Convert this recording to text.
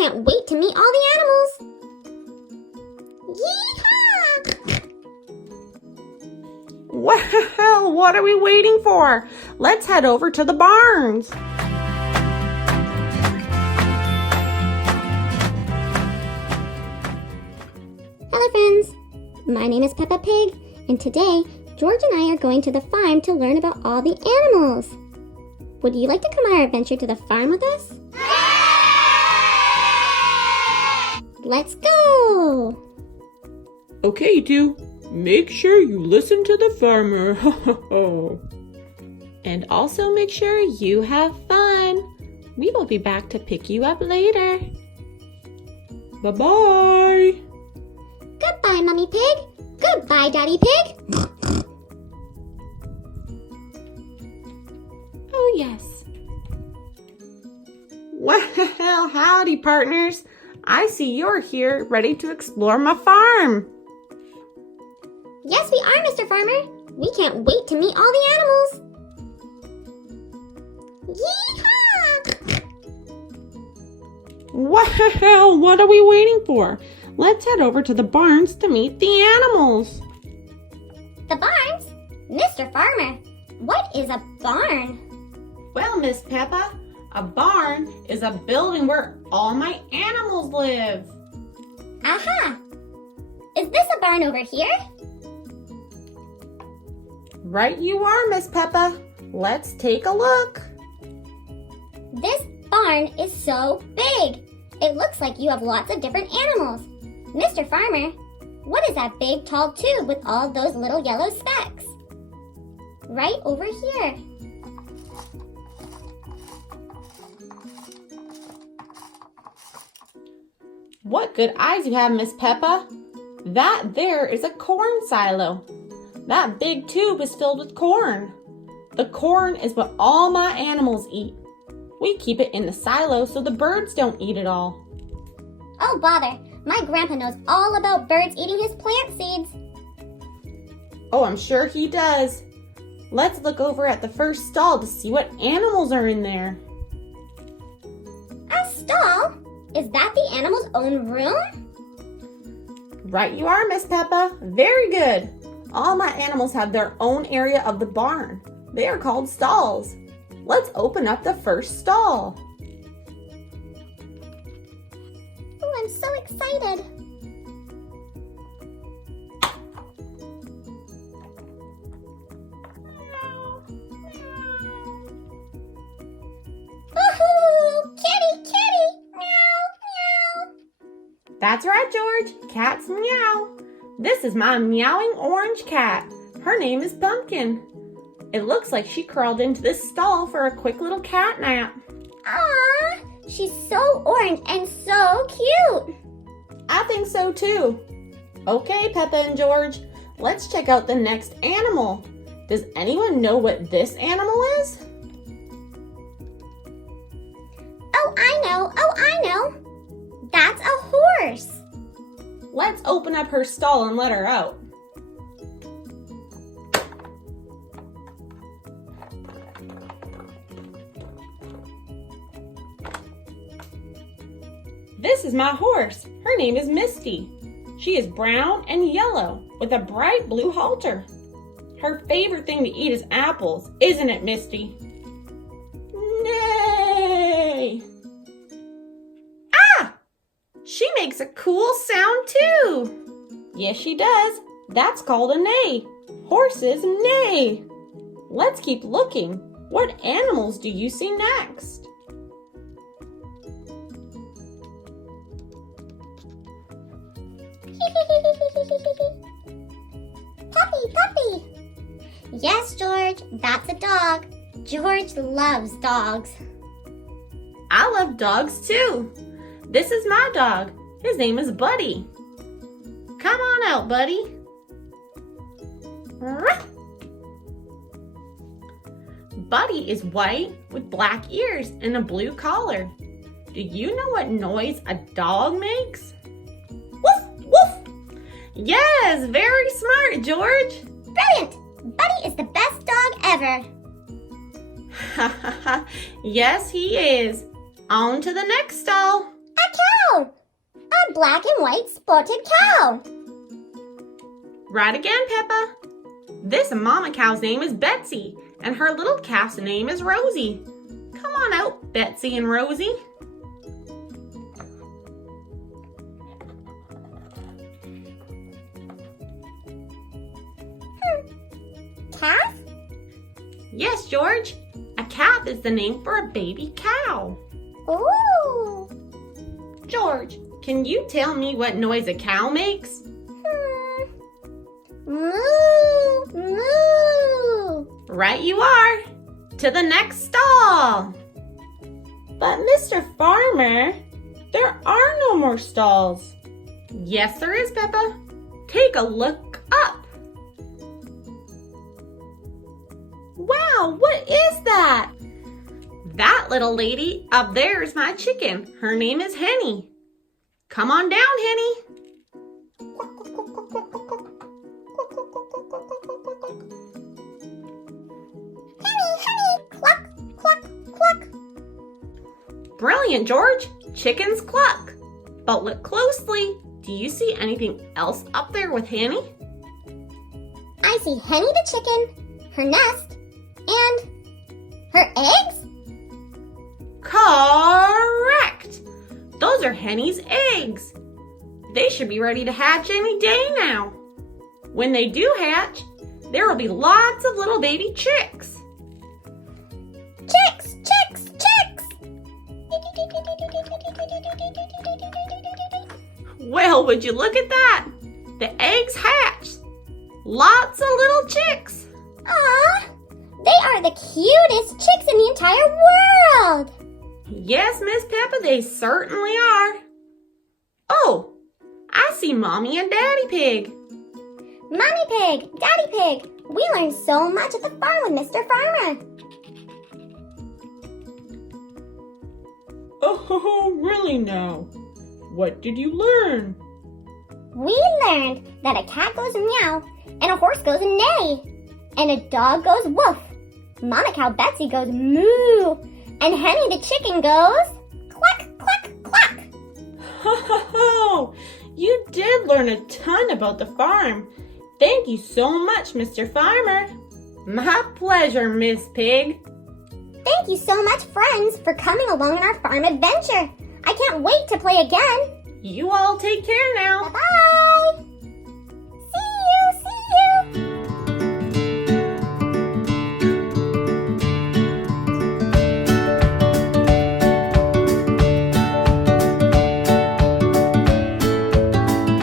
can't wait to meet all the animals. Yeehaw! Well, what are we waiting for? Let's head over to the barns. Hello friends, my name is Peppa Pig, and today George and I are going to the farm to learn about all the animals. Would you like to come on our adventure to the farm with us? Let's go! Okay, you two, make sure you listen to the farmer. And also make sure you have fun. We will be back to pick you up later. Bye-bye. Goodbye, Mummy Pig. Goodbye, Daddy Pig. Oh, yes. Well, howdy, partners. I see you're here ready to explore my farm. Yes, we are, Mr. Farmer. We can't wait to meet all the animals. Yeehaw! Well, what are we waiting for? Let's head over to the barns to meet the animals. The barns? Mr. Farmer, what is a barn? Well, Miss Peppa, a barn is a building where all my animals live. Aha! Is this a barn over here? Right you are, Miss Peppa. Let's take a look. This barn is so big. It looks like you have lots of different animals. Mr. Farmer, what is that big tall tube with all those little yellow specks? Right over here. What good eyes you have, Miss Peppa. That there is a corn silo. That big tube is filled with corn. The corn is what all my animals eat. We keep it in the silo so the birds don't eat it all. Oh, bother. My grandpa knows all about birds eating his plant seeds. Oh, I'm sure he does. Let's look over at the first stall to see what animals are in there. A stall? Is that the animal's own room? Right you are, Miss Peppa. Very good. All my animals have their own area of the barn. They are called stalls. Let's open up the first stall. Oh, I'm so excited. Woohoo! Kitty, kitty! Meow, meow. That's right, George. Cats meow. This is my meowing orange cat. Her name is Pumpkin. It looks like she crawled into this stall for a quick little cat nap. Aww, she's so orange and so cute. I think so too. Okay, Peppa and George, let's check out the next animal. Does anyone know what this animal is? Oh, I know. That's a horse. Let's open up her stall and let her out. This is my horse. Her name is Misty. She is brown and yellow with a bright blue halter. Her favorite thing to eat is apples, isn't it, Misty? Nay! Ah! She makes a cool sound too. Yes, she does. That's called a neigh. Horses neigh. Let's keep looking. What animals do you see next? Puppy. Yes, George, that's a dog. George loves dogs. I love dogs too. This is my dog. His name is Buddy. Come on out, Buddy. Buddy is white with black ears and a blue collar. Do you know what noise a dog makes? Woof, woof. Yes, very smart, George. Brilliant! Buddy is the best dog ever. Yes, he is. On to the next stall. Okay. a black and white spotted cow. Right again, Peppa. This mama cow's name is Betsy, and her little calf's name is Rosie. Come on out, Betsy and Rosie. Calf? Yes, George. A calf is the name for a baby cow. Ooh. George, can you tell me what noise a cow makes? Moo, moo. Right you are. To the next stall. But Mr. Farmer, there are no more stalls. Yes, there is, Peppa. Take a look up. Wow, what is that? That little lady up there is my chicken. Her name is Henny. Come on down, Henny. Henny, cluck, cluck, cluck. Brilliant, George. Chickens cluck. But look closely. Do you see anything else up there with Henny? I see Henny the chicken, her nest, and her eggs? Correct! Those are Henny's eggs. They should be ready to hatch any day now. When they do hatch, there will be lots of little baby chicks. Chicks, chicks, chicks! Well, would you look at that? The eggs hatched. Lots of little chicks. Aw, they are the cutest chicks in the entire world. Yes, Miss Peppa, they certainly are. Oh, I see Mommy and Daddy Pig. Mommy Pig, Daddy Pig, we learned so much at the farm with Mr. Farmer. Oh, really now? What did you learn? We learned that a cat goes meow, and a horse goes neigh, and a dog goes woof. Mama cow Betsy goes moo, and Henny the chicken goes cluck, cluck, cluck. Oh, you did learn a ton about the farm. Thank you so much, Mr. Farmer. My pleasure, Miss Pig. Thank you so much, friends, for coming along on our farm adventure. I can't wait to play again. You all take care now. Bye-bye.